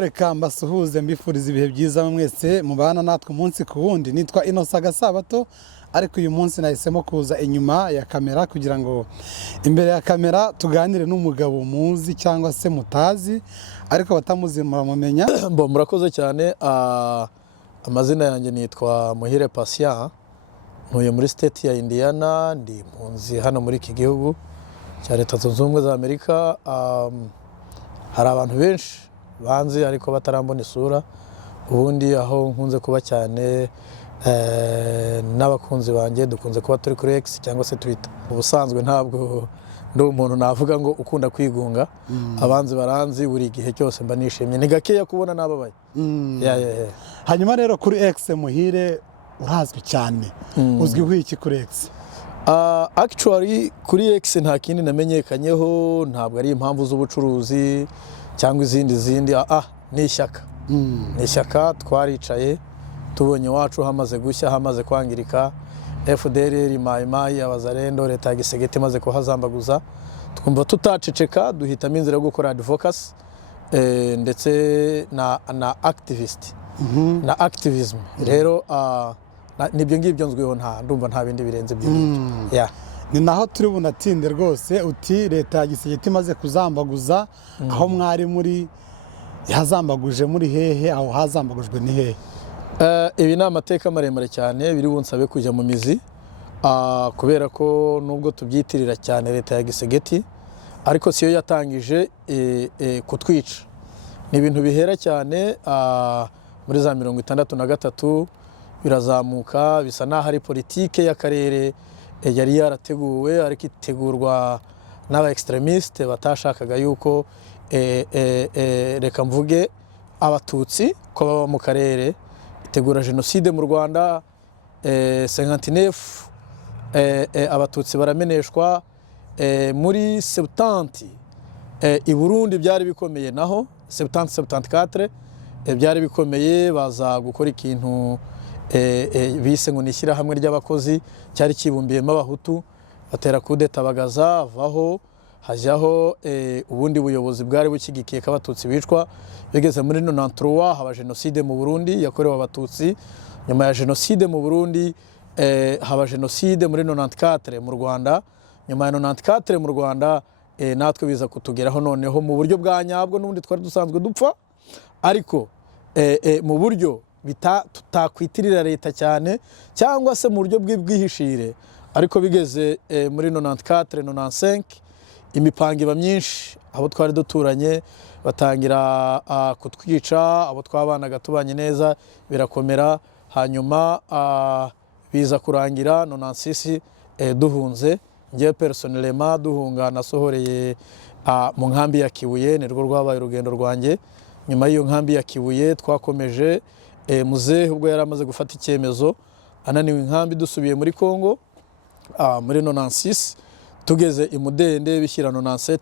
Reka mbasuhuze mbifuriza ibihe byiza mwese mubana natwe umunsi ku wundi. Nitwa Innocent Gasabato, ariko uyu munsi nahisemo kuza inyuma ya kamera kugira ngo imbere ya kamera tuganire n'umugabo muzi cyangwa se mutazi, ariko batamuzi muramumenya. Murakoze cyane. Amazina yanjye nitwa Muhire Patient, ntuye muri state ya Indiana, ndi impunzi hano muri iki gihugu cya Leta Zunze Ubumwe za Amerika. Hari abantu benshi banzi ariko batarambona isura. Ubundi aho nkunze kuba cyane n'abakunzi banjye dukunze kuba turi kuri X cyangwa se Twitter. Ubusanzwe ntabwo ndi umuntu navuga ngo ukunda kwigunga. Abanzi baranzi buri gihe cyose mba nishimye, ni gakeya kubona nababaye. Hanyuma rero kuri X Muhire urazwi cyane, uzwiho iki kuri X? Actually kuri X nta kindi namenyekanyeho, ntabwo ari impamvu z'ubucuruzi cyangwa izindi ni ishyaka. Ni ishyaka twaricaye tubonye wacu hamaze gushya, hamaze kwangirika, FDLR, Maimai, Abazalendo, Leta ya Gisegeti maze kuhazambaguza, twumva tutaceceka, duhitamo inzira yo gukora advocacy ndetse na activist na activism. Rero nibyo ngibyo nzwiho, ndumva nta bindi birenze ibyo. Ni naho turi bunatinde rwose. Uti Leta ya Gisegeti maze kuzambaguza, aho mwari muri yazambaguje muri hehe? Aho hazambagujwe ni hehe? Ibi ni amateka maremare cyane, biri bunsabe kujya mu mizi, kubera ko nubwo tubyitirira cyane Leta ya Gisegeti, ariko siyo yatangije kutwica. Ni ibintu bihera cyane muri za 1963 birazamuka, bisa naho ari politike y'akarere yari yarateguwe, ariko itegurwa n'aba extremiste batashakaga yuko reka mvuge abatutsi ko baba mu karere. Itegura jenoside mu Rwanda 59, abatutsi barameneshwa. Muri 70 i Burundi byari bikomeye, naho 70-74 byari bikomeye, baza gukora ikintu bise ngo nishyira hamwe ry'abakozi, cyari kibumbiyemo abahutu, batera kudeta bagaza vaho, hajyaho ubundi buyobozi bwari bukigikiye ko abatutsi bicwa. Bigeze muri 93 haba jenoside mu Burundi yakorewe abatutsi. Nyuma ya jenoside mu Burundi haba jenoside muri 94 mu Rwanda. Nyuma ya 94 mu Rwanda natwe biza kutugeraho noneho mu buryo bwa nyabwo, n'ubundi twari dusanzwe dupfa, ariko mu buryo tutakwitirira leta cyane cyangwa se mu buryo bw'ibwihishire. Ariko bigeze muri 94-95 imipango iba myinshi, abo twari duturanye batangira kutwica, abo twabanaga tubanye neza birakomera. Hanyuma biza kurangira 96 duhunze. Ngiye personnellement duhunga nasohoreye mu nkambi ya Kibuye, nirwo rwabaye urugendo rwanjye. Nyuma y'iyo nkambi ya Kibuye twakomeje muzehe ubwo yari amaze gufata icyemezo, ananiwe inkambi, dusubiye muri Kongo muri 96. Tugeze i Mudende bishyira 97,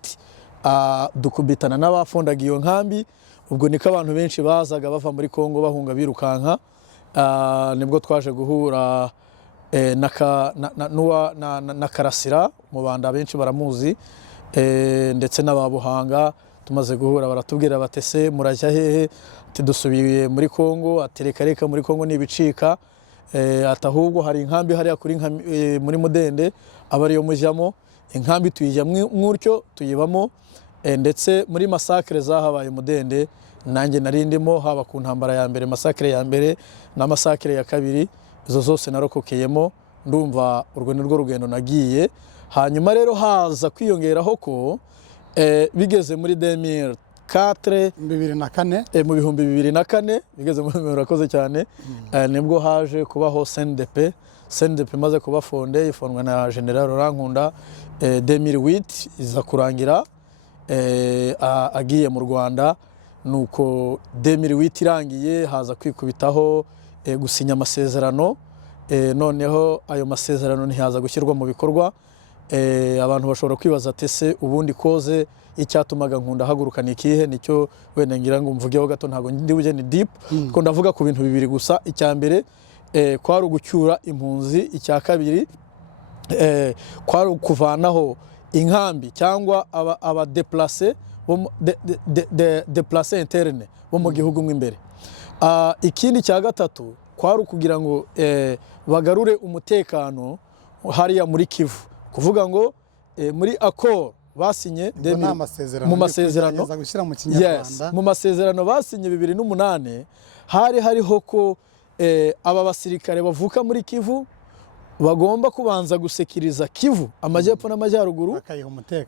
dukubitana n'abafundaga iyo nkambi. Ubwo niko abantu benshi bazaga bava muri Kongo bahunga birukanka. Nibwo twaje guhura na Karasira, mu Banda benshi baramuzi, ndetse n'ababuhanga. Tumaze guhura baratubwira batese murajya hehe? Ati dusubiye muri Kongo. Ati reka muri Kongo nibicika, ati ahubwo hari inkambi hariya kuri muri Mudende aba ariyo mujyamo. Inkambi tuyijyamo mw'utyo tuyibamo, ndetse muri masakre zahabaye Mudende nanjye narindimo, haba ku ntambara ya mbere, masakre ya mbere na masakre ya kabiri, izo zose narokokeyemo. Ndumva urwo nirwo rugendo nagiye. Hanyuma rero haza kwiyongeraho ko bigeze muri 2004 mu bihumbi 2004 bigeze muri murakoze cyane, nibwo haje kubaho CNDP maze kuba ifondwa na General Rankunda. 2008 iza kurangira agiye mu Rwanda. Nuko 2008 irangiye haza kwikubitaho gusinya amasezerano. Noneho ayo masezerano ntihaza gushyirwa mu bikorwa. Abantu bashobora kwibaza tese ubundi koze icyatumaga Nkunda haguruka ni ikihe? Nicyo wenda ngira ngo mvugeho gato, ntago ndi buje ni deep, ko ndavuga ku bintu bibiri gusa. Icya mbere kwari ugucyura impunzi, icya kabiri kwari ukuvanaho inkambi cyangwa aba déplacer déplacés internes bo mu gihugu mo imbere. Ikindi cya gatatu kwari ukugira ngo bagarure umutekano hariya muri Kivu, kuvuga ngo muri accord basinye mu masezerano mu masezerano basinye 2008 hari hariho ko aba basirikare bavuka muri Kivu bagomba kubanza gusekiriza Kivu amajyepfo n'amajyaruguru,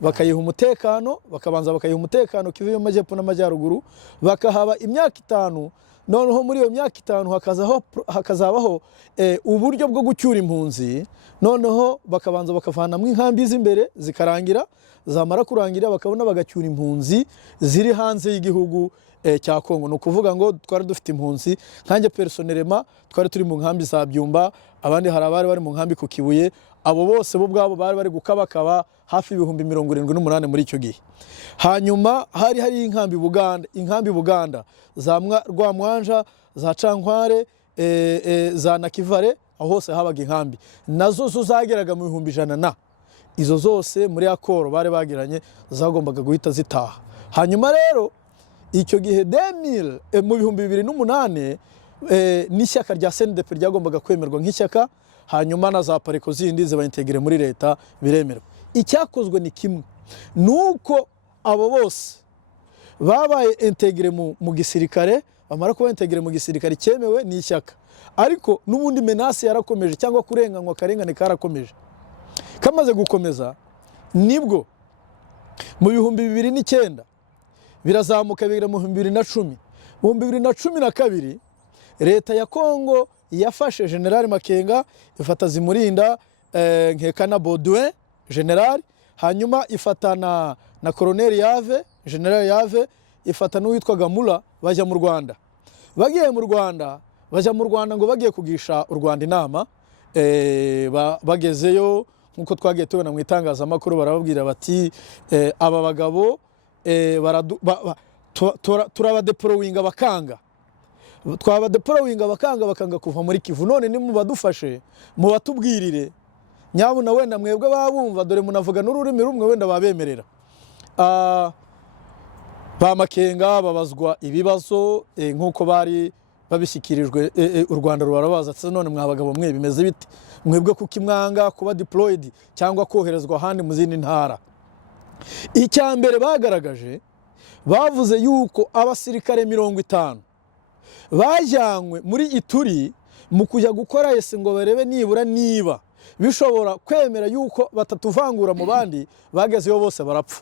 bakayiha umutekano, bakabanza bakayiha umutekano Kivu y'amajyepfo n'amajyaruguru, bakahaba imyaka 5. Noneho muri iyo myaka 5 hakazabaho uburyo bwo gucyura impunzi, noneho bakabanza bakavanamo inkambi z'imbere zikarangira, zamara kurangira bakabona bagacyura impunzi ziri hanze y'igihugu cya Kongo. No kuvuga ngo twari dufite impunzi nkanjye personnellement, twari turi mu nkambi za Byumba, abandi hari abari bari mu nkambi ku Kibuye, abo bose bo bwabo bari bari gukabakaba hafi 78,000 muri icyo gihe. Hanyuma hari inkambi Buganda za Rwamwanja, za Cankware, za Nakivale, aho hose habaga inkambi, nazo zo zageraga mu 100,000. Izo zose muri akoro bari bagiranye zagombaga guhita zitaha. Hanyuma rero icyo gihe 2008 n'ishyaka rya CNDP ryagombaga kwemerwa nk'ishyaka, hanyuma na za pareko zindi zibaintegire muri leta biremerwa. Icyakozwe ni kimwe, nuko abo bose babaye integire mu gisirikare, bamara kuba integire mu gisirikare cyemewe n'ishyaka, ariko n'ubundi menace yarakomeje cyangwa kurenganywa karengane karakomeje. Kamaze gukomeza nibwo mu 2009 birazamuka bigera mu 2010. Mu 2012 leta ya Kongo yafashe General Makenga, ifata Zimurinda, Nkekana Baudouin General, hanyuma ifatana na Colonel Yave, General Yave, ifata n'uwitwaga Mula, bajya mu Rwanda. Bagiye mu Rwanda, bajya mu Rwanda ngo bagiye kugisha u Rwanda inama. Bagezeyo nkuko twagiye tubona mu itangazamakuru, barababwira bati aba bagabo turabadeployinga bakanga, bakanga kuva muri Kivu, none ni mubadufashe mubatubwirire nyabuna, wenda mwebwe babumva, dore munavuga n'ururimi rumwe, wenda babemerera. Ba Makenga babazwa ibibazo nkuko bari babishyikirijwe. U Rwanda rurabaza ati none mwabagabo mwe bimeze bite, mwebwe kuki mwanga kuba deployed cyangwa koherezwa ahandi mu zindi ntara? Icya mbere bagaragaje, bavuze yuko abasirikare 50 bajyanywe muri Ituri mu kujya gukora ese ngo barebe nibura niba bishobora kwemera yuko batatuvangura mu bandi, bagezeyo bose barapfa.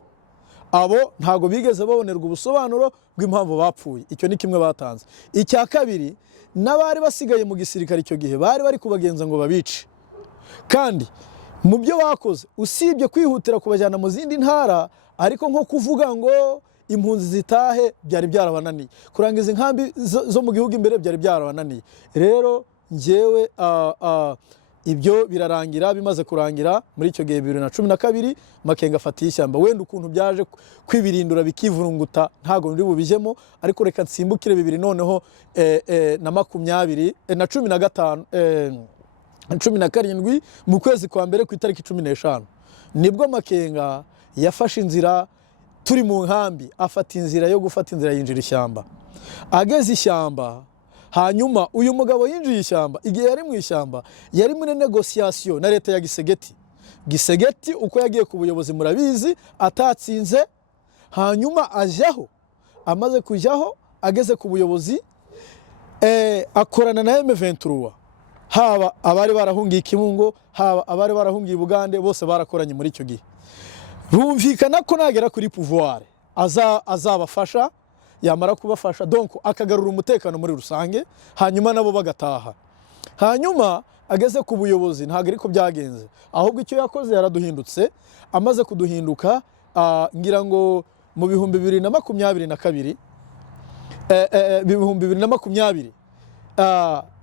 Abo ntago bigeze babonerwa ubusobanuro bw'impamvu bapfuye. Icyo ni kimwe batanze. Icya kabiri, n'abari basigaye mu gisirikare icyo gihe bari kubagenza ngo babice, kandi mu byo bakoze usibye kwihutira kubajyana mu zindi ntara, ariko nko kuvuga ngo impunzi zitahe byari byarabananiye, kurangiza inkambi zo mu gihugu imbere byari byarabananiye. Rero njyewe ibyo birarangira. Bimaze kurangira muri icyo gihe 2012 Makenga afatiye ishyamba. Wenda ukuntu byaje kwibirindura bikivurunguta ntago ndi bubijemo, ariko reka nsimbukire 2000 noneho na 17 mu kwezi kwa mbere ku itariki 15 nibwo Makenga yafashe inzira, turi mu nkambi, afata inzira yo gufata inzira yinjira ishyamba. Ageze ishyamba, hanyuma uyu mugabo yinjiye ishyamba, igihe yari mu ishyamba yari muri negociation na leta ya Gisegeti uko yagiye ku buyobozi murabizi, atatsinze. Hanyuma ajyaho, amaze kujyaho, ageze ku buyobozi akorana na M23, haba abari barahungiye Kibungo, haba abari barahungiye Bugande, bose barakoranye muri icyo gihe. Rumvikana ko nagera kuri pouvoir azabafasha, yamara kubafasha donc akagarura umutekano muri rusange, hanyuma nabo bagataha. Hanyuma ageze ku buyobozi ntago ariko byagenze, ahubwo icyo yakoze yaraduhindutse. Amaze kuduhinduka, ngira ngo mu 2022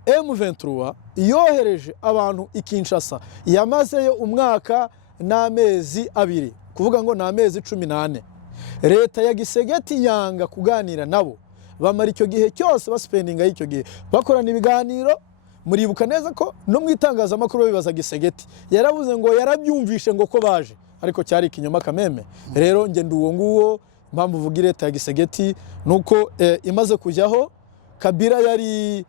M23 yohereje abantu i Kinshasa, yamazeyo umwaka n'amezi 2, kuvuga ngo n'amezi 18. Leta ya Gisegeti yanga kuganira nabo, bamara icyo gihe cyose baspendinga y'icyo gihe bakorana ibiganiro. Muribuka neza ko no mu itangazamakuru bibaza Gisegeti yaravuze ngo yarabyumvishe ngo ko baje, ariko cyari ikinyoma kameme. Rero nge nduwo nguwo mpamvu uvuga leta ya Gisegeti nuko imaze kujyaho Kabila yari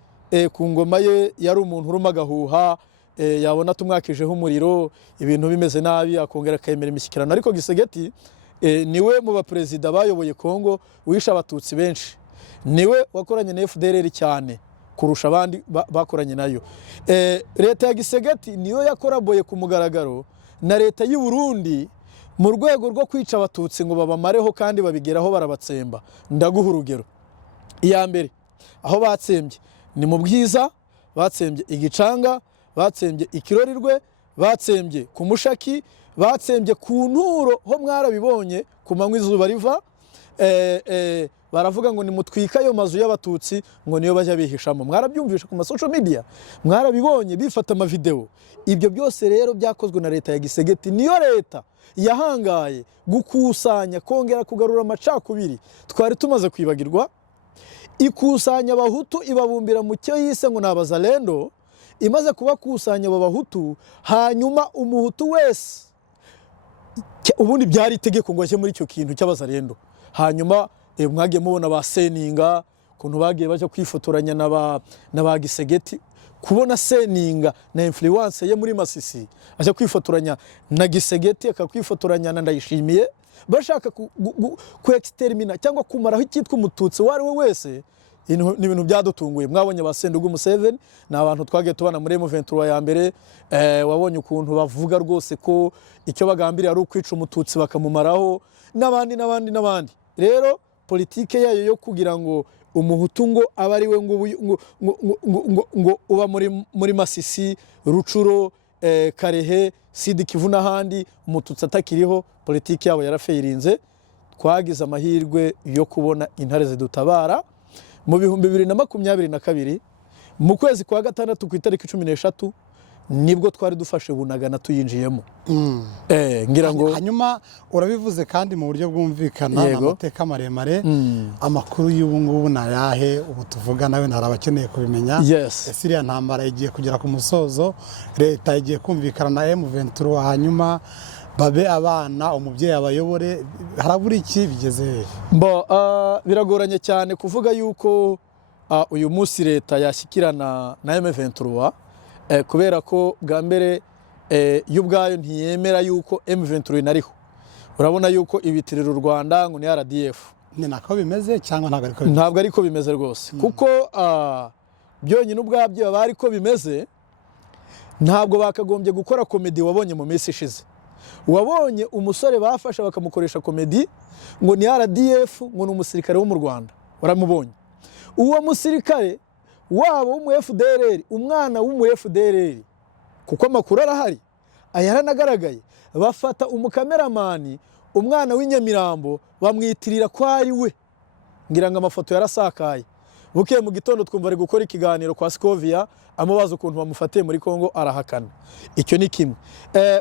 ku ngoma ye yari umuntu uruma agahuha yabona tumwakijeho umuriro ibintu bimeze nabi akongera akemera imishyikirano ariko Gisegeti niwe mu baperezida bayoboye Kongo wisha abatutsi benshi niwe wakoranye na FDLR cyane kurusha abandi bakoranye nayo leta ya Gisegeti niyo yakoraboye ku mugaragaro na leta y'u Burundi mu rwego rwo kwica abatutsi ngo babamareho kandi babigeraho barabatsemba ndaguha urugero iya mbere aho batsembye ni mu Bwiza batsembye igicanga batsembye ikirorirwe batsembye ku Mushaki batsembye ku Nturo ho mwarabibonye ku manywa izuba riva baravuga ngo nimutwika ayo mazu y'abatutsi ngo niyo bajya bihishamo mwarabyumvisha ku social media mwarabibonye bifata amavideo ibyo byose rero byakozwe na leta ya Gisegeti niyo leta yahangaye gukusanya kongera kugarura amacakubiri twari tumaze kwibagirwa ikusanya abahutu ibabumbira mu cyo yise ngo nabazalendo imaze kubakusanya abahutu hanyuma umuhutu wese ubundi byari itegeko ngo ajye muri icyo kintu cy'abazalendo hanyuma mwagiye mubona ba Seninga kuntu bagiye baje kwifotoranya na ba Gisegeti kubona Seninga na influence ye muri Masisi aje kwifotoranya na Gisegeti akakwifotoranya na Ndayishimiye bashaka ku extermina cyangwa kumaraho icyitwa umututsi wari we wese ni ibintu byadutunguye mwabonye ba Sendugu Museveni na abantu twagiye tubana muri M23 ya mbere wabonye ukuntu bavuga rwose ko icyo bagambiriye ari ukwica umututsi bakamumaraho n'abandi rero politike yayo yo kugira ngo umuhutu ngo aba ari we ngo uba muri Masisi Rucuro Karehe Sidi Kivu n'ahandi umututsi atakiriho politike yabo yarafeirinze twagize amahirwe yo kubona intare zidutabara mu 2022 mu kwezi kwa gatandatu ku itariki 13 nibwo twari dufashe Bunagana tuyinjiyemo ngira ngo hanyuma urabivuze kandi mu buryo bwumvikana amateka maremare amakuru y'ubu ngubu nayahe ubu tuvuga nawe narabakeneye kubimenya Siriya ntambara igiye kugera ku musozo leta igiye kumvikana na M23 hanyuma babe abana umubyeyi abayobore harabura iki bigeze biragoranye cyane kuvuga yuko uyu munsi leta yashyikirana na M23 kubera ko bwa mbere y'ubwayo ntiyemera yuko M23 inariho urabona yuko ibitirira u Rwanda ngo ni RDF ni nako bimeze cyangwa ntabwo ariko bimeze rwose kuko byonyine ubwabyo bari ko bimeze ntabwo bakagombye gukora komedi wabonye mu minsi ishize wabonye umusore bafasha bakamukoresha komedi ngo ni RDF ngo ni umusirikare wo mu Rwanda waramubonye uwo musirikare wabo w'umu FDLR umwana w'umu FDLR kuko amakuru arahari ayaranagaragaye bafata umukameramani umwana w'inyamirambo bamwitirira ko ari we ngira ngo amafoto yarasakaye buke mu gitondo twumva ari gukora ikiganiro kwa Scovia amubaza ukuntu bamufatiye muri Kongo arahakana icyo ni kimwe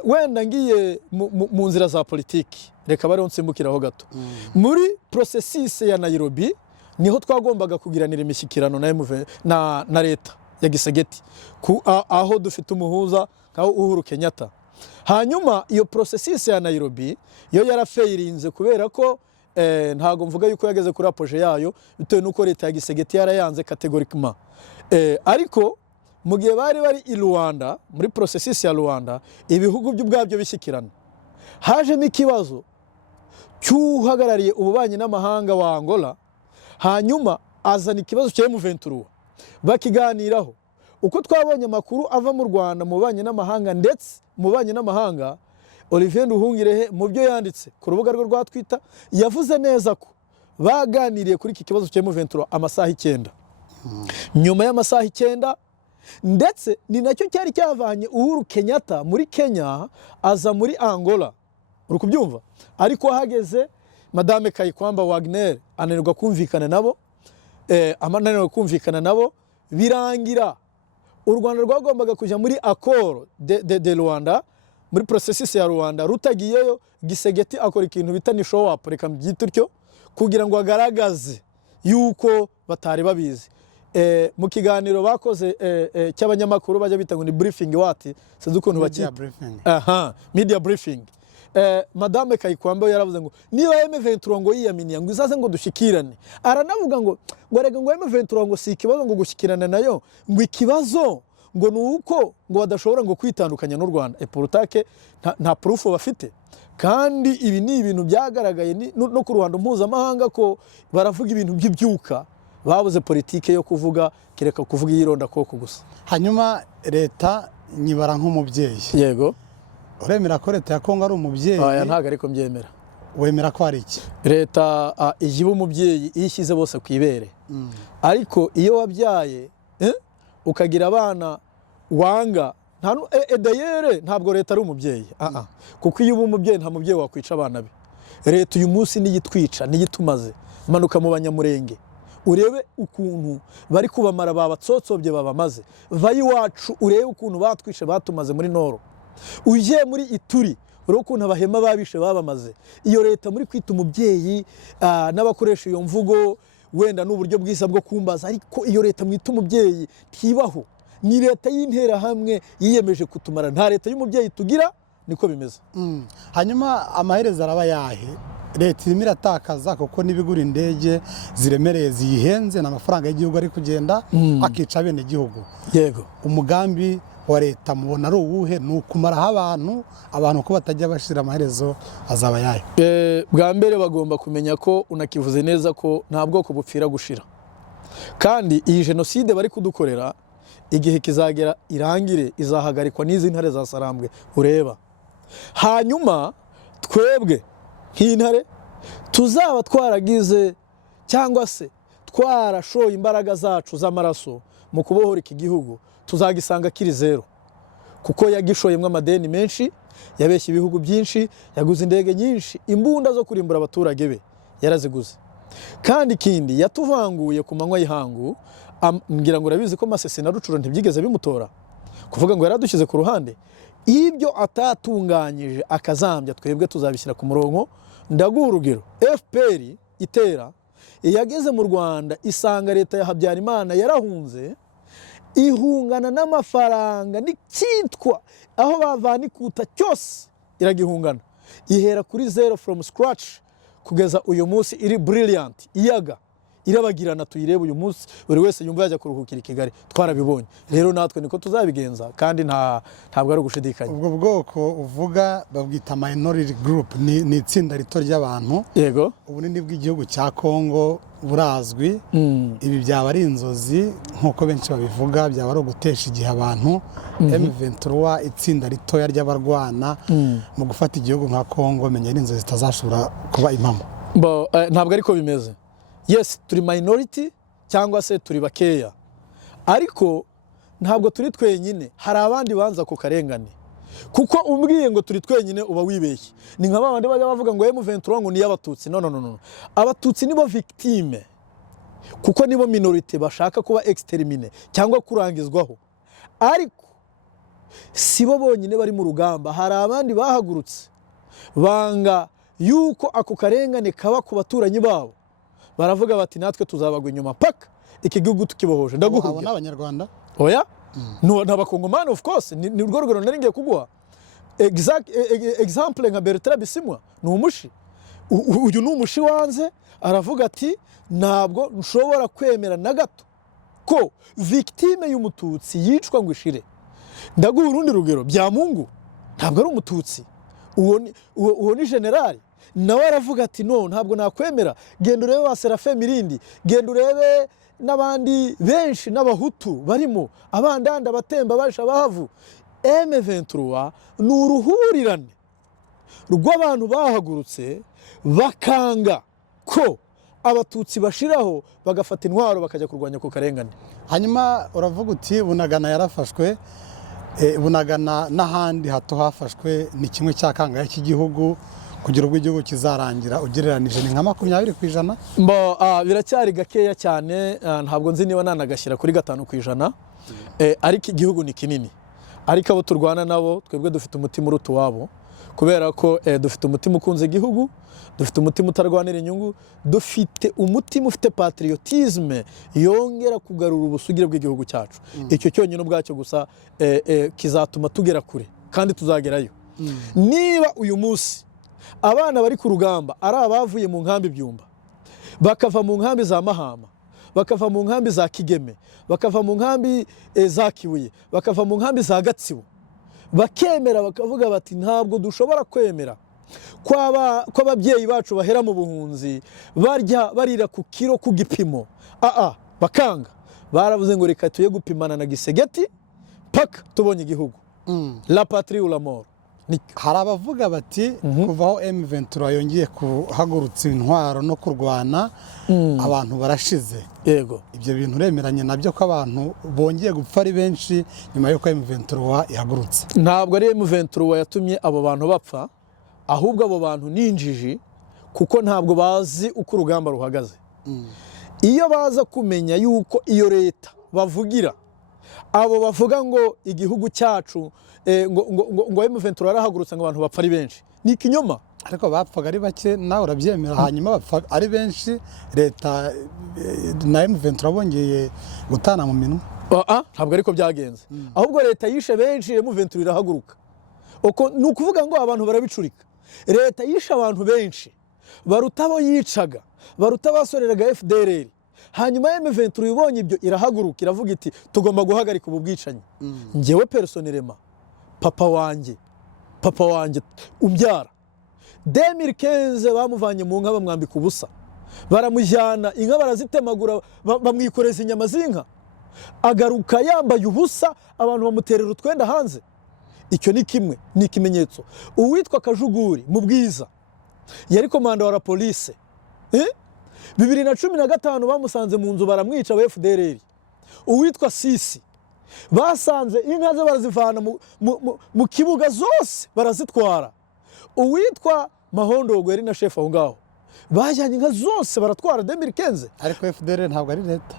wenda ngiye mu nzira za politiki reka bari nsimbukiraho gato muri processus ya Nairobi niho twagombaga kugiranira imishyikirano na leta ya Gisegeti aho dufite umuhuza nkaho Uhuru Kenyatta hanyuma iyo processus ya Nairobi yo yarafeirinze kubera ko ntago mvuga yuko yageze kuri apoje yayo bitewe nuko leta ya Gisegeti yarayanze categoriquement ariko mu gihe bari i Rwanda muri processus ya Rwanda ibihugu by'ubwabyo bishyikirana hajemo ikibazo cy'uhagarariye ububanyi n'amahanga wa Angola hanyuma azana ikibazo cya M23 bakiganiraho uko twabonye amakuru ava mu Rwanda mu banye n'amahanga ndetse mu banye n'amahanga Olivier Nduhungirehe mu byo yanditse ku rubuga rwe rwa Twitter yavuze neza ko baganiriye kuri iki kibazo cya M23 amasaha 9 nyuma y'amasaha 9 ndetse ni nacyo cyari cyavanye Uhuru Kenyatta muri Kenya aza muri Angola uri kubyumva ariko hageze Madame Kayikwamba Wagner ananirwa kumvikana nabo birangira u Rwanda rwagombaga kujya muri accord de Rwanda muri processus ya Rwanda rutagiyeyo Gisegeti akora ikintu bita ni show up reka mbyitutyo kugira ngo agaragaze yuko batari babizi mu kiganiro bakoze cy'abanyamakuru bajya bita ngo ni briefing wati sinzi ukuntu media briefing madame Kayikwamba yaravuze ngo niba M23 ngo yiyaminiye ngo izaze ngo dushikirane, aranavuga ngo arega ngo M23 ngo si ikibazo ngo gushyikirana nayo, ngo ikibazo ngo ni uko ngo badashobora ngo kwitandukanya n'u Rwanda. Pourtant nta proof bafite, kandi ibi ni ibintu byagaragaye no ku ruhando mpuzamahanga ko baravuga ibintu by'ibyuka, babuze politike yo kuvuga, kereka kuvuga iyironda koko gusa. Hanyuma leta nyibara nk'umubyeyi. Yego. Uremera ko leta ya Kongo ari umubyeyi? Aya ntago ariko mbyemera. Wemera ko ari iki? Leta iyiba umubyeyi iyishyize bose ku ibere. Ariko iyo wabyaye ukagira abana wanga, dayere ntabwo leta ari umubyeyi. Kuko iyo uba umubyeyi nta mubyeyi wakwica abana be. Leta uyu munsi niyitwica, niyitumaze. Manuka mu Banyamurenge urebe ukuntu bari kubamara, babatsotsobye babamaze. Vayi wacu urebe ukuntu batwishe batumaze muri Noro. Uje muri Ituri urebe ukuntu abahema babishe babamaze. Iyo leta muri kwita umubyeyi n'abakoresha iyo mvugo wenda n'uburyo bwiza bwo kumbaza, ariko iyo leta mwita umubyeyi tibaho. Ni leta y'intera hamwe yiyemeje kutumara. Nta leta y'umubyeyi tugira, niko bimeze. Hanyuma amaherezo araba yahe? Leta irimo iratakaza kuko n'ibigura indege ziremereye ziyihenze, n'amafaranga y'igihugu ari kugenda akica bene igihugu. Yego. Umugambi wa leta mubona ari uwuhe? Ni ukumaraho abantu ko batajya bashira, amaherezo azaba yahe? Bwa mbere bagomba kumenya ko, unakivuze neza ko nta bwoko bupfira gushira, kandi iyi jenoside bari kudukorera igihe kizagera irangire, izahagarikwa n'izi ntare za Sarambwe ureba. Hanyuma twebwe nk'intare tuzaba twaragize cyangwa se twarashoye imbaraga zacu z'amaraso mu kubohora iki gihugu, tuzagisanga kiri zero, kuko yagishoyemo amadeni menshi, yabeshye ibihugu byinshi, yaguze indege nyinshi, imbunda zo kurimbura abaturage be yaraziguze. Kandi ikindi yatuvanguye ku manywa y'ihangu, ngira ngo urabizi ko Masese na Rucuro ntibyigeze bimutora, kuvuga ngo yaradushyize ku ruhande. Ibyo atatunganyije akazambya, twebwe tuzabishyira ku murongo. Ndaguha urugero, FPR itera yageze mu Rwanda isanga leta ya Habyarimana yarahunze, ihungana n'amafaranga n'icyitwa aho bavana ikuta cyose iragihungana, ihera kuri zero from scratch kugeza uyu munsi iri brilliant, iyaga irabagirana. Tuyirebe uyu munsi buri wese yumva yajya kuruhukira i Kigali, twarabibonye. Rero natwe niko tuzabigenza, kandi ntabwo ari ugushidikanya. Ubwo bwoko uvuga babwita minority group, ni itsinda rito ry'abantu. Yego. Ubunini bw'igihugu cya Kongo burazwi. Ibi byaba ari inzozi nk'uko benshi babivuga, byaba ari ugutesha igihe abantu. M23 itsinda ritoya ry'abarwana mu gufata igihugu nka Kongo, menya ari inzozi zitazashobora kuba impamo. Ntabwo ariko bimeze. Yes, turi minority cyangwa se turi bakeya, ariko ntabwo turi twenyine. Hari abandi banza ku karengane, kuko umbwiye ngo turi twenyine uba wibeshye. Ni nka babandi bajya bavuga ngo M23 ngo ni y'abatutsi. No. Abatutsi nibo victime, kuko nibo minority bashaka kuba extermine cyangwa kurangizwaho, ariko sibo bonyine bari mu rugamba. Hari abandi bahagurutse banga yuko ako karengane kaba ku baturanyi babo, baravuga bati natwe tuzabagwa inyuma paka iki gihugu tukibohoje. Ndaguha abo n'abanyarwanda? Oya, n'abakongomani of course. Ni urwo rugero nari ngiye kuguha. Example nka Bertrand Bisimwa ni umushi. Uyu ni umushi wanze, aravuga ati ntabwo nshobora kwemera na gato ko victime y'umututsi yicwa ngo ishire. Ndaguha urundi rugero, Byamungu ntabwo ari umututsi, uwo ni generali. Nawe aravuga ati no, ntabwo nakwemera. Genda urebe ba Serafe Mirindi, genda urebe n'abandi benshi n'abahutu barimo, abandanda, abatemba, basha, bahavu. M23 ni uruhurirane rw'abantu bahagurutse bakanga ko abatutsi bashiraho, bagafata intwaro bakajya kurwanya ku karengane. Hanyuma uravuga uti Bunagana yarafashwe. Bunagana n'ahandi hato hafashwe ni kimwe cya kangahe cy'igihugu kugira ubwo igihugu kizarangira ugereranije ni nka 20%? Biracyari gakeya cyane, ntabwo nzi niba nanagashyira kuri 5%. Ariko igihugu ni kinini, ariko abo turwana nabo twebwe dufite umutima uruta uwabo, kubera ko dufite umutima ukunze igihugu, dufite umutima utarwanira inyungu, dufite umutima ufite patriotisme yongera kugarura ubusugire bw'igihugu cyacu. Icyo cyonyine ubwacyo gusa kizatuma tugera kure, kandi tuzagerayo. niba uyu munsi abana bari ku rugamba ari abavuye mu nkambi Byumba, bakava mu nkambi za Mahama, bakava mu nkambi za Kigeme, bakava mu nkambi za Kibuye, bakava mu nkambi za Gatsibo, bakemera bakavuga bati ntabwo dushobora kwemera ko ababyeyi bacu bahera mu buhunzi barira ku kiro ku gipimo, bakanga, baravuze ngo reka tuye gupimana na gisegeti paka tubonye igihugu. La patrie ou la mort. Hari abavuga bati kuva aho M23 yongeye kuhagurutsa intwaro no kurwana abantu barashize. Yego. Ibyo bintu uremeranye nabyo ko abantu bongeye gupfa ari benshi nyuma y'uko M23 ihagurutse? Ntabwo ari M23 yatumye abo bantu bapfa, ahubwo abo bantu ni injiji kuko ntabwo bazi uko urugamba ruhagaze. Iyo baza kumenya yuko iyo leta bavugira abo bavuga ngo igihugu cyacu ngo M23 yarahagurutse ngo abantu bapfa ari benshi, ni ikinyoma. Ariko bapfaga ari bake nawe urabyemera, hanyuma bapfa ari benshi, leta na M23 bongeye gutana mu minwe. Ntabwo ariko byagenze, ahubwo leta yishe benshi, M23 irahaguruka. Ni ukuvuga ngo abantu barabicurika. Leta yishe abantu benshi baruta abo yicaga, baruta basoreraga FDLR, hanyuma M23 ibonye ibyo irahaguruka iravuga iti tugomba guhagarika ubu bwicanyi. Njyewe personnellement papa wanjye umbyara 2015 bamuvanye mu nka bamwambika ubusa, baramujyana inka barazitemagura, bamwikoreza inyama z'inka, agaruka yambaye ubusa, abantu bamuterera utwenda hanze. Icyo ni kimwe, ni ikimenyetso. Uwitwa Kajuguri mu Bwiza yari komanda wa la police, 2015 bamusanze mu nzu baramwica aba FDLR. Uwitwa Sisi basanze inka ze barazivana mu kibuga zose barazitwara. Uwitwa Mahondogo yari na chef aho ngaho, bajyanye inka zose baratwara 2015. Ariko FDLR ntabwo ari leta,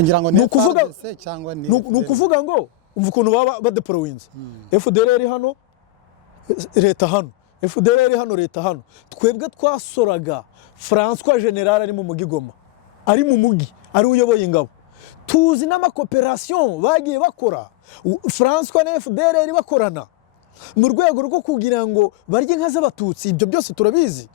ngira ngo ni FARDC cyangwa ni ukuvuga ngo umva ukuntu baba badeployinze. FDLR hano, leta hano, FDLR hano, leta hano. Twebwe twasoraga François General ari mu mugi Goma, ari mu mugi, ari uyoboye ingabo. Tuzi n'amakoperation bagiye bakora, François na FDLR bakorana mu rwego rwo kugira ngo barye inka z'abatutsi. Ibyo byose turabizi.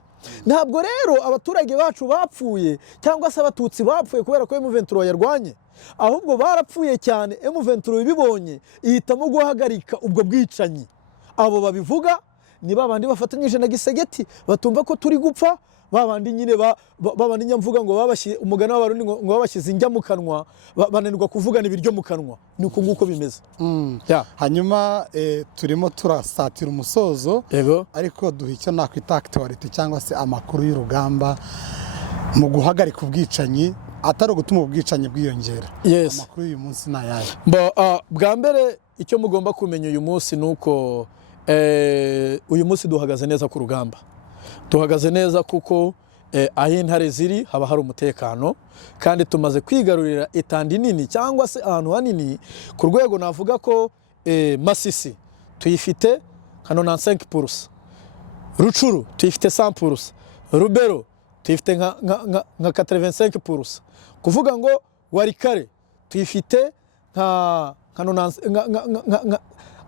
Ntabwo rero abaturage bacu bapfuye cyangwa se abatutsi bapfuye kubera ko M23 yarwanye, ahubwo barapfuye cyane. M23 bibonye ihitamo guhagarika ubwo bwicanyi. Abo babivuga ni babandi bafatanyije na gisegeti, batumva ko turi gupfa, babandi nyine babandi nyamvuga ngo babashye umugana w'abarundi ngo babashyize injya mu kanwa, bananirwa kuvugana ibiryo mu kanwa. Ni uko nguko bimeze. Hanyuma turimo turasatira umusozo. Yego. Ariko duha icyo nakwita actuality cyangwa se amakuru y'urugamba mu guhagarika ubwicanyi, atari ugutuma ubwicanyi bwiyongera. Yes. Amakuru y'uyu munsi ni ayahe? Bwa mbere icyo mugomba kumenya uyu munsi nuko uyu munsi duhagaze neza ku rugamba. Duhagaze neza kuko aho intare ziri haba hari umutekano, kandi tumaze kwigarurira etandi nini cyangwa se ahantu hanini ku rwego navuga ko Masisi tuyifite nka 95%, Rucuru tuyifite 100%, Rubero tuyifite nka 85%. Kuvuga ngo Warikare tuyifite nka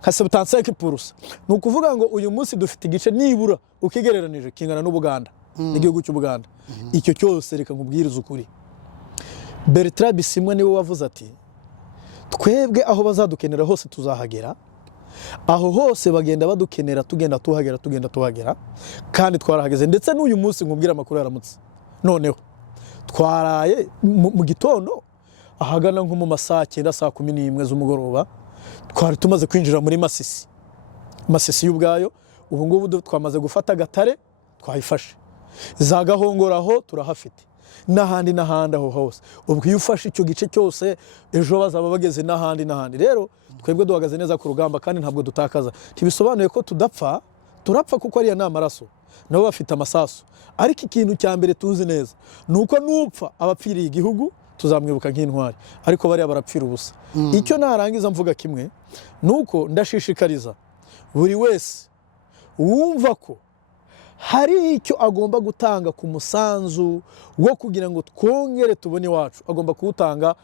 75%. Ni ukuvuga ngo uyu munsi dufite igice nibura ukigereranije kingana n'Ubuganda, n'igihugu cy'Ubuganda. Icyo cyose reka nkubwiriza ukuri. Bertrand Bisimwa niwe wavuze ati twebwe aho bazadukenera hose tuzahagera, aho hose bagenda badukenera tugenda tuhagera, kandi twarahageze. Ndetse n'uyu munsi nkubwira amakuru yaramutse. Noneho twaraye mu gitondo ahagana nko mu masaa 9 saa 11 z'umugoroba twari tumaze kwinjira muri Masisi y'ubwayo. Ubu ngubu twamaze gufata Gatare, twayifashe. Za Gahongora aho turahafite, n'ahandi aho hose. Ubwo iyo ufashe icyo gice cyose ejo bazaba bageze n'ahandi. Rero twebwe duhagaze neza ku rugamba kandi ntabwo dutakaza. Tibisobanuye ko tudapfa, turapfa kuko ariya n'amaraso, nabo bafite amasasu. Ariko ikintu cya mbere tuzi neza nuko nupfa abapfiriye igihugu tuzamwibuka nk'intwari, ariko bariya barapfira ubusa. Icyo narangiza mvuga kimwe nuko ndashishikariza buri wese wumva ko hari icyo agomba gutanga ku musanzu wo kugira ngo twongere tubone iwacu, agomba kuwutanga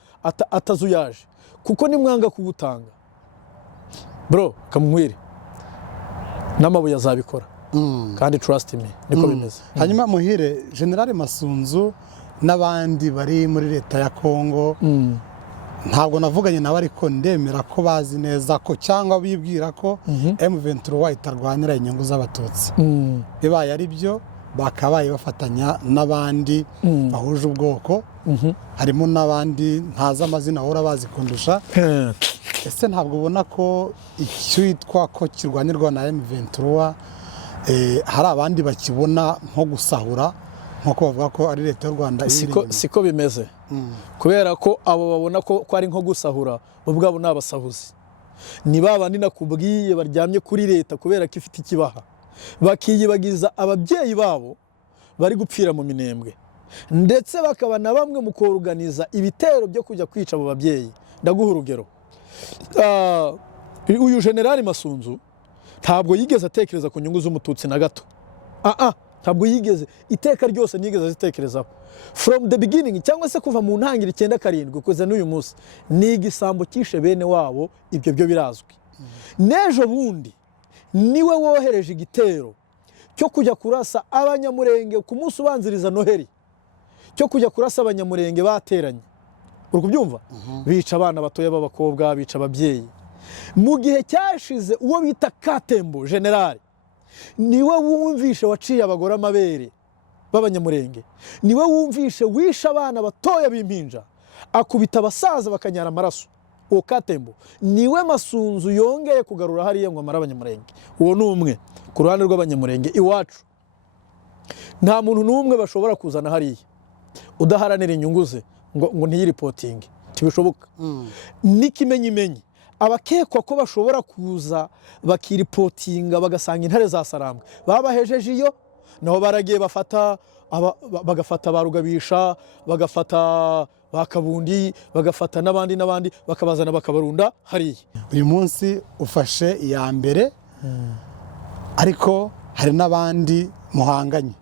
atazuyaje, kuko nimwanga kuwutanga bro kamwire n'amabuye azabikora kandi trust me niko bimeze. hanyuma Muhire, General Masunzu n'abandi bari muri leta ya Kongo ntabwo navuganye nawe ariko ndemera ko bazi neza ko cyangwa bibwira ko M23 itarwanira inyungu z'abatutsi. Bibaye ari byo bakabaye bafatanya n'abandi bahuje ubwoko, harimo n'abandi ntazi amazina ahora bazi kundusha. Ese ntabwo ubona ko icyitwa ko kirwanirwa na M23 hari abandi bakibona nko gusahura, nkuko bavuga ko ari leta y'u Rwanda? Siko bimeze, kubera ko abo babona ko ari nko gusahura bo ubwabo ni abasahuzi. Ni babandi nakubwiye baryamye kuri leta kubera ko ifite ikibaha, bakiyibagiza ababyeyi babo bari gupfira mu minembwe, ndetse bakaba na bamwe mu koruganiza ibitero byo kujya kwica abo babyeyi. Ndaguha urugero, uyu General Masunzu ntabwo yigeze atekereza ku nyungu z'umututsi na gato. Ntabwo yigeze, iteka ryose nigeze azitekerezaho from the beginning, cyangwa se kuva mu ntangiriro 97 kugeza n'uyu munsi. Ni igisambo kishe bene wabo, ibyo byo birazwi. Nejo bundi niwe wohereje igitero cyo kujya kurasa abanyamurenge ku munsi ubanziriza Noheli, cyo kujya kurasa abanyamurenge bateranye. Uri kubyumva? Bica abana batoya b'abakobwa, bica ababyeyi. Mu gihe cyashize uwo bita Katembo General niwe wumvishe waciye abagore amabere b'abanyamurenge, niwe wumvishe wisha abana batoya b'impinja, akubita abasaza bakanyara amaraso. Uwo Katembo niwe Masunzu yongeye kugarura hariya ngo amara abanyamurenge. Uwo ni umwe ku ruhande rw'abanyamurenge. Iwacu nta muntu n'umwe bashobora kuzana hariya udaharanira inyungu ze ngo ntiyiripotinge, kibishoboka. N'ikimenyimenyi abakekwa ko bashobora kuza bakiripotinga bagasanga intare za Sarambwe babahejeje iyo, naho baragiye bagafata ba Rugabisha, bagafata ba Kabundi, bagafata n'abandi bakabazana bakabarunda hariya. Uyu munsi ufashe iya mbere, ariko hari n'abandi muhanganye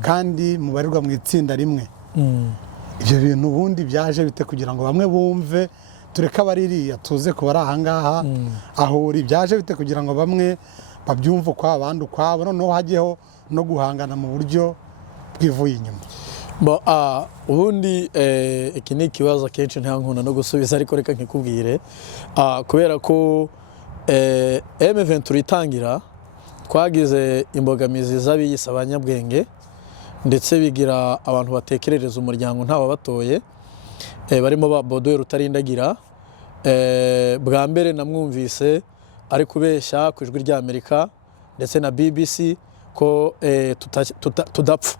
kandi mubarirwa mu itsinda rimwe. Ibyo bintu ubundi byaje bite kugira ngo bamwe bumve tureka baririya tuze kuba ari ahangaha ahuri? Byaje bite kugira ngo bamwe babyumve ukwabo abandi ukwabo, noneho hajyeho no guhangana mu buryo bwivuye inyuma? Ubundi iki ni ikibazo akenshi nta nkunda no gusubiza, ariko reka nkikubwire. Kubera ko M23 itangira twagize imbogamizi z'abiyise abanyabwenge, ndetse bigira abantu batekerereza umuryango ntawabatoye, barimo ba Bodo Rutarindagira. Bwa mbere namwumvise ari kubeshya ku ijwi ry'Amerika ndetse na BBC ko tudapfa,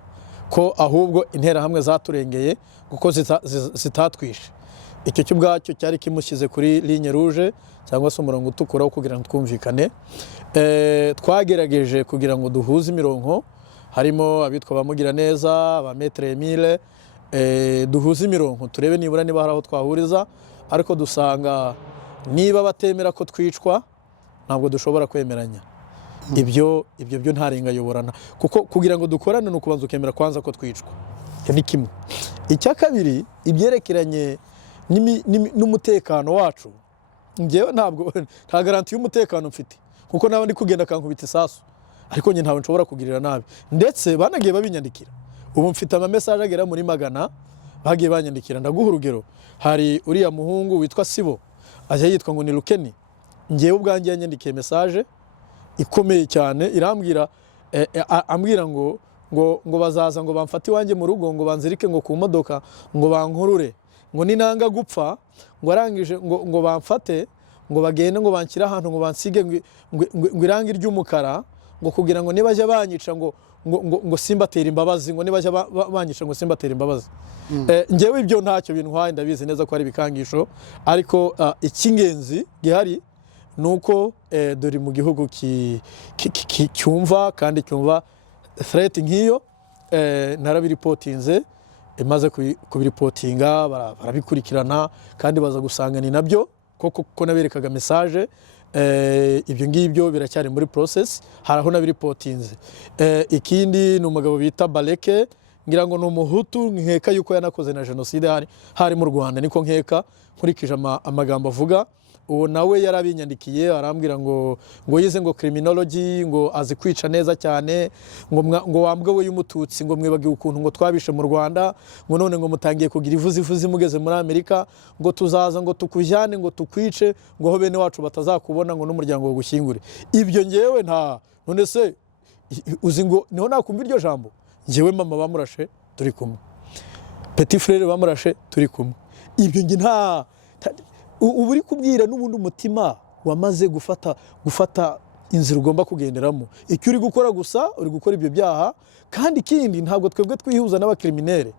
ko ahubwo interahamwe zaturengeye kuko zitatwishe. Icyo cyo ubwacyo cyari kimushyize kuri ligne rouge, cyangwa se umurongo utukura wo kugira ngo twumvikane. Twagerageje kugira ngo duhuze imirongo, harimo abitwa bamugira neza, ba Maître Emile, duhuze imirongo turebe nibura niba hari aho twahuriza, ariko dusanga niba batemera ko twicwa ntabwo dushobora kwemeranya. Ibyo byo ntarenga yoborana, kuko kugira ngo dukorane no kubanza ukemera kwanza ko twicwa. Ni kimwe. Icya kabiri, ibyerekeranye n'umutekano wacu, ngewe nta garanti y'umutekano mfite, kuko nawe ndi kugenda kankubita isasu, ariko nge ntawe nshobora kugirira nabi. Ndetse banagiye babinyandikira, ubu mfite ama message agera muri 100 bagiye banyandikira. Ndaguha urugero, hari uriya muhungu witwa Sibo, ajya yitwa ngo ni Rukeni, ngewe ubwanjye yanyandikiye message ikomeye cyane, irambwira ambwira ngo bazaza ngo bamfate iwanjye mu rugo, ngo banzirike ngo ku modoka, ngo bankurure, ngo ninanga gupfa, ngo arangije ngo bamfate, ngo bagende ngo banshyire ahantu, ngo bansige ngo irangi ry'umukara, ngo kugira ngo nibajya banyica ngo simbatera imbabazi, ngo nibajya banyica ngo simbatera imbabazi. Ngewe ibyo ntacyo bintwaye, ndabizi neza ko ari bikangisho, ariko icy'ingenzi gihari nuko dore mu gihugu cyumva kandi cyumva threat nk'iyo. Narabiripotinze, maze kubiripotinga barabikurikirana, kandi baza gusanga ni nabyo ko naberekaga message. Ibyo ngibyo biracyari muri process, hari aho nabiripotinze. Ikindi ni umugabo bita Baleke, ngira ngo ni umuhutu, nkeka yuko yanakoze na genocide hari mu Rwanda, niko nkeka nkurikije amagambo avuga. uwo nawe yarabinyandikiye arambwira ngo yize ngo criminology ngo azi kwica neza cyane ngo wambwe we y'umututsi ngo mwibagiwe ukuntu ngo twabishe mu Rwanda ngo none ngo mutangiye kugira ivuzi mugeze muri Amerika ngo tuzaza ngo tukujyane ngo tukwice ngo aho bene wacu batazakubona ngo n'umuryango wo gushyingure. Ibyo ngewe none se uzi ngo niho nakumva iryo jambo, ngewe mama bamurashe turi kumwe, petit frère bamurashe turi kumwe. Ibyo nge ubu uri kubwira n'ubundi umutima wamaze gufata inzira ugomba kugenderamo. Icyo uri gukora gusa uri gukora ibyo byaha, kandi ikindi ntabwo twebwe twihuza n'abakriminere,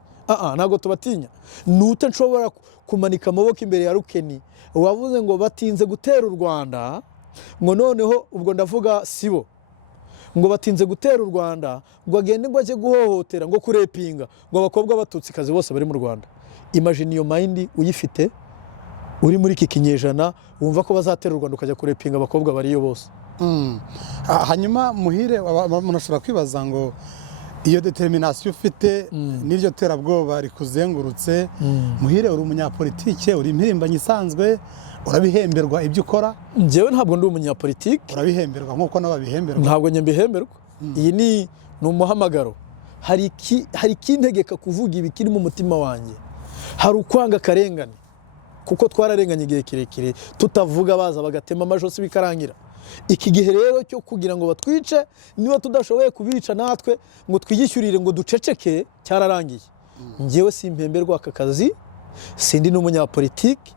ntabwo tubatinya. Nute nshobora kumanika amaboko imbere ya Rukeni wavuze ngo batinze gutera u Rwanda, ngo noneho ubwo ndavuga sibo, ngo batinze gutera u Rwanda, ngo agende ngo ajye guhohotera, ngo kurepinga, ngo abakobwa batutsikazi bose bari mu Rwanda. Imagine iyo mind uyifite uri muri iki kinyejana, wumva ko bazatera u Rwanda ukajya kurepinga abakobwa bariyo bose. Hanyuma Muhire, umuntu ashobora kwibaza ngo iyo determination ufite n'iryo terabwoba rikuzengurutse, Muhire uri umunyapolitike, uri impirimbanyi isanzwe, urabihemberwa ibyo ukora? Njyewe ntabwo ndi umunyapolitike. Urabihemberwa nk'uko n'ababihemberwa? Ntabwo nyembihemberwa. Iyi ni umuhamagaro. Hari ikintegeka kuvuga ibi kiri mu mutima wanjye. Hari ukwanga akarengane, kuko twararenganye igihe kirekire tutavuga, baza bagatema amajosi bikarangira. Iki gihe rero cyo kugira ngo batwice, niba tudashoboye kubica natwe ngo twigishyurire ngo duceceke, cyararangiye. Njyewe simpemberwa aka kazi, sindi n'umunyapolitike,